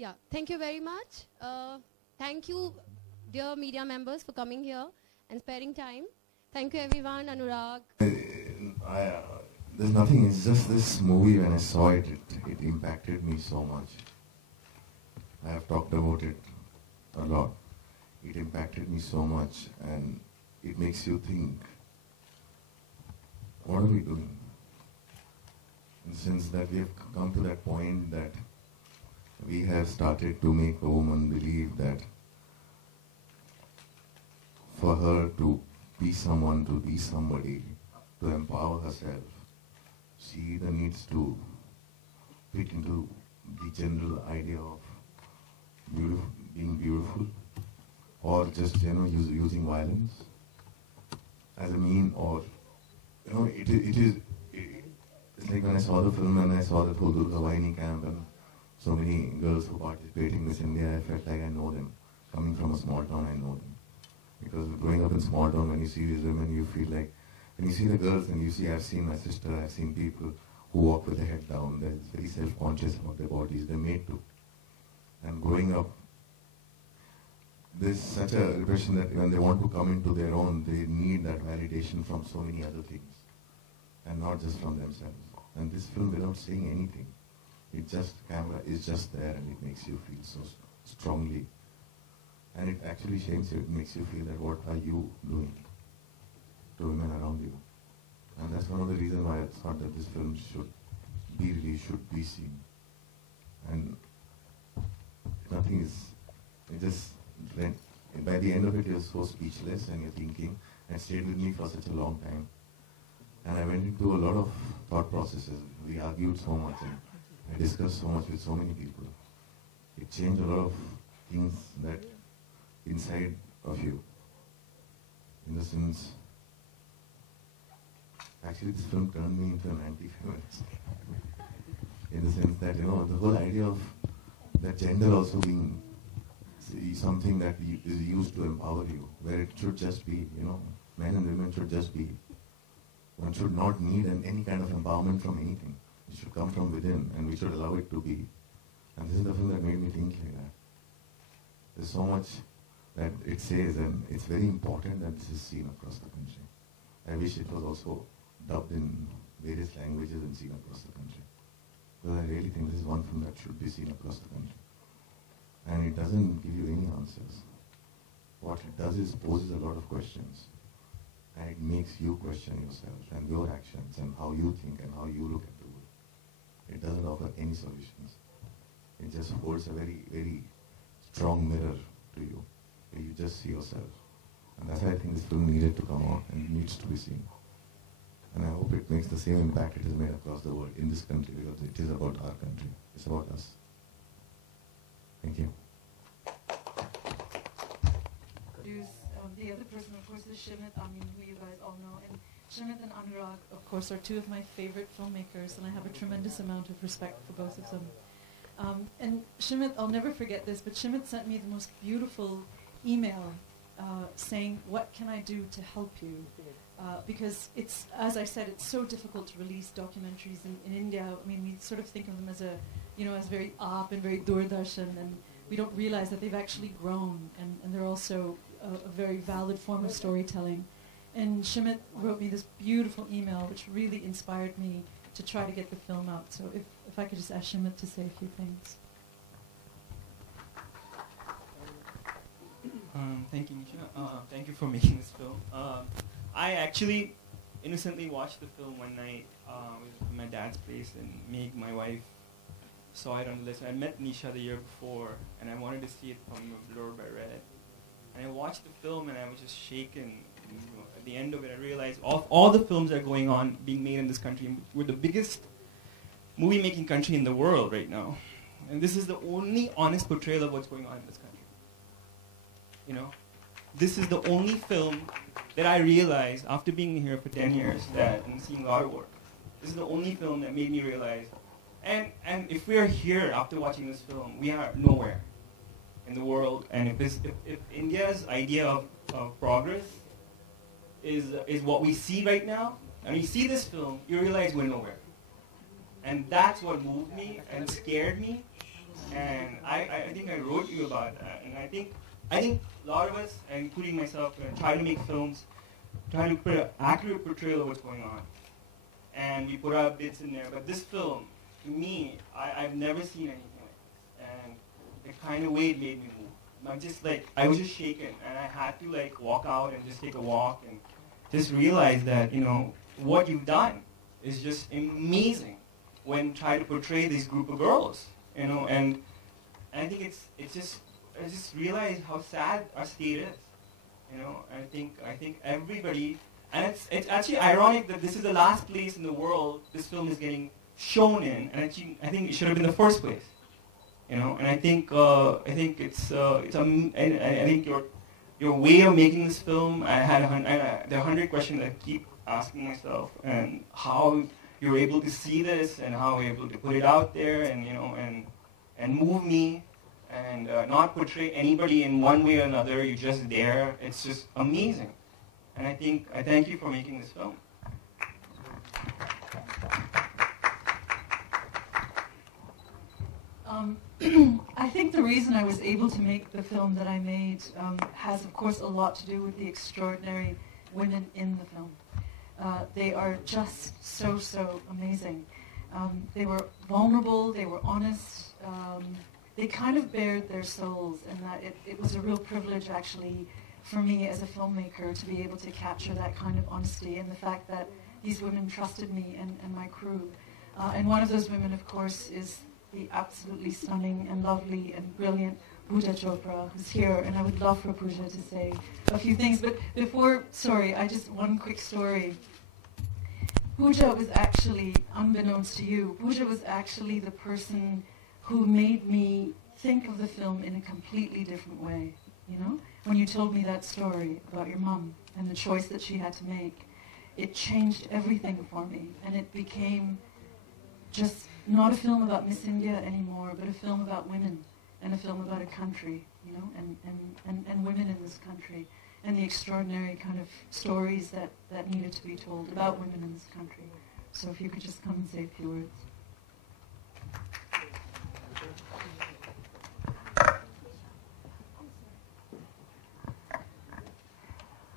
Yeah, thank you very much. Thank you, dear media members, for coming here and sparing time. Thank you, everyone. Anurag. There's nothing, it's just this movie, when I saw it, it impacted me so much. I have talked about it a lot. It impacted me so much, and it makes you think, what are we doing? And since that we have come to that point that we have started to make a woman believe that for her to be someone, to be somebody, to empower herself, she either needs to fit into the general idea of being beautiful, or just using violence as a mean, or it's like when I saw the film and I saw the whole Durga Vaini camp and so many girls who participate in Miss India, I felt like I know them. Coming from a small town, I know them. Because growing up in small town, when you see these women, you feel like, when you see the girls and you see, I've seen my sister, I've seen people who walk with their head down, they're very self-conscious about their bodies, they're made to. And growing up, there's such a repression that when they want to come into their own, they need that validation from so many other things, and not just from themselves. And this film, without saying anything, camera is just there, and it makes you feel so strongly. And it actually shames you, it makes you feel that what are you doing to women around you. And that's one of the reasons why I thought that this film should be released, should be seen. And nothing is, it just, by the end of it, you're so speechless and you're thinking, and it stayed with me for such a long time. And I went into a lot of thought processes. We argued so much, and I discussed so much with so many people. It changed a lot of things that inside of you. In the sense, actually this film turned me into an anti-feminist. In the sense that, the whole idea of that gender also being something that is used to empower you, where it should just be, men and women should just be. One should not need any kind of empowerment from anything. It should come from within, and we should allow it to be. And this is the film that made me think like that. There's so much that it says, and it's very important that this is seen across the country. I wish it was also dubbed in various languages and seen across the country. Because I really think this is one film that should be seen across the country. And it doesn't give you any answers. What it does is poses a lot of questions. And it makes you question yourself and your actions and how you think and how you look at the world. It doesn't offer any solutions. It just holds a very, very strong mirror to you, where you just see yourself. And that's why I think this film needed to come out and needs to be seen. And I hope it makes the same impact it has made across the world, in this country, because it is about our country. It's about us. Thank you. The other person, of course, is Shimit Amin, who you guys all know. And Shimit and Anurag, of course, are two of my favorite filmmakers, and I have a tremendous amount of respect for both of them. And Shimit, I'll never forget this, but Shimit sent me the most beautiful email saying, what can I do to help you? Because it's, as I said, it's so difficult to release documentaries in India. I mean, we sort of think of them as as very aap and very doordarshan, and we don't realize that they've actually grown, and they're also a very valid form of storytelling. And Shimit wrote me this beautiful email, which really inspired me to try to get the film out. So if I could just ask Shimit to say a few things. Thank you, Nisha. Thank you for making this film. I actually innocently watched the film one night at my dad's place, and Meg, my wife, saw it on the list. I met Nisha the year before, and I wanted to see it from Blur by Red. And I watched the film, and I was just shaken. And, at the end of it, I realized all the films that are going on, being made in this country. We're the biggest movie-making country in the world right now. And this is the only honest portrayal of what's going on in this country. This is the only film that I realized, after being here for 10 years and seeing a lot of work, this is the only film that made me realize, and if we are here after watching this film, we are nowhere in the world. And if India's idea of progress is what we see right now, and you see this film, you realize we're nowhere. And that's what moved me and scared me And I think I wrote you about that. And I think a lot of us, including myself, try to make films, try to put an accurate portrayal of what's going on. And we put our bits in there. But this film, to me, I've never seen anything like this. And the kind of way it made me move. I was just shaken, and I had to walk out and just take a walk and just realize that, what you've done is just amazing when trying to portray this group of girls, and I think I just realized how sad our state is, I think everybody, and it's actually ironic that this is the last place in the world this film is getting shown in, and actually I think it should have been the first place. And I think your way of making this film. There are 100 questions I keep asking myself, and how you're able to see this, and how you're able to put it out there, and move me, and not portray anybody in one way or another. You're just there. It's just amazing, and I thank you for making this film. I think the reason I was able to make the film that I made has, of course, a lot to do with the extraordinary women in the film. They are just so amazing. They were vulnerable, they were honest, they kind of bared their souls, and that it was a real privilege, actually, for me as a filmmaker to be able to capture that kind of honesty, and the fact that these women trusted me and my crew. And one of those women, of course, is the absolutely stunning and lovely and brilliant Pooja Chopra, who's here, and I would love for Pooja to say a few things. But one quick story. Pooja was actually, unbeknownst to you, Pooja was actually the person who made me think of the film in a completely different way, When you told me that story about your mum and the choice that she had to make, it changed everything for me, and it became just not a film about Miss India anymore, but a film about women, and a film about a country, and women in this country, and the extraordinary kind of stories that needed to be told about women in this country. So if you could just come and say a few words.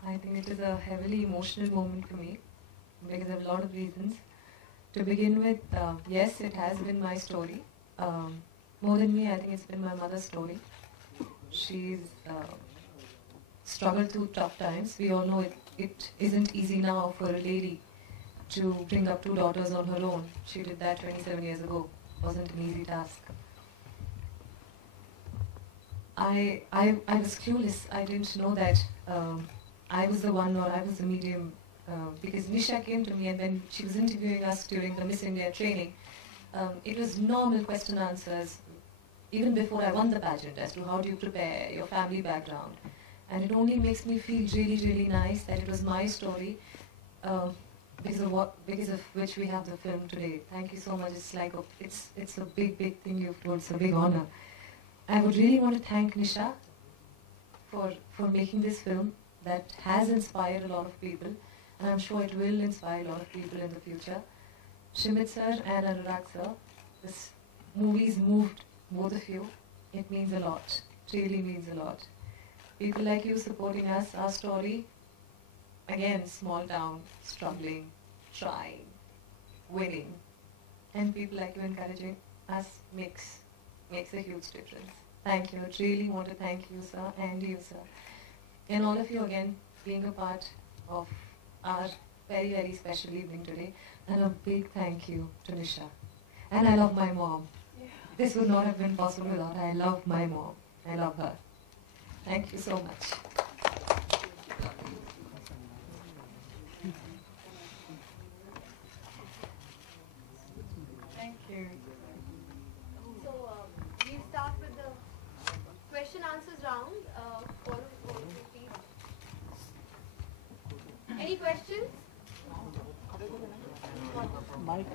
I think it is a heavily emotional moment for me, because of a lot of reasons. To begin with, yes, it has been my story. More than me, I think it's been my mother's story. She's struggled through tough times. We all know it isn't easy now for a lady to bring up 2 daughters on her own. She did that 27 years ago. It wasn't an easy task. I was clueless. I didn't know that I was the one, or I was the medium, because Nisha came to me, and when she was interviewing us during the Miss India training, it was normal question answers, even before I won the pageant, as to how do you prepare, your family background. And it only makes me feel really nice that it was my story, because of which we have the film today. Thank you so much. It's a big thing you've told. It's a big honor. I would really want to thank Nisha for making this film that has inspired a lot of people, and I'm sure it will inspire a lot of people in the future. Shimit sir and Anurag sir, this movie's moved both of you. It means a lot. It really means a lot. People like you supporting us, our story, again, small town, struggling, trying, winning, and people like you encouraging us makes a huge difference. Thank you. I really want to thank you, sir, and you, sir. And all of you again being a part of our very special evening today. And a big thank you to Nisha. And I love my mom. This would not have been possible without her. I love my mom. I love her. Thank you so much. Thank you. So we'll start with the question answers round. All of you, please. Any questions? Mike.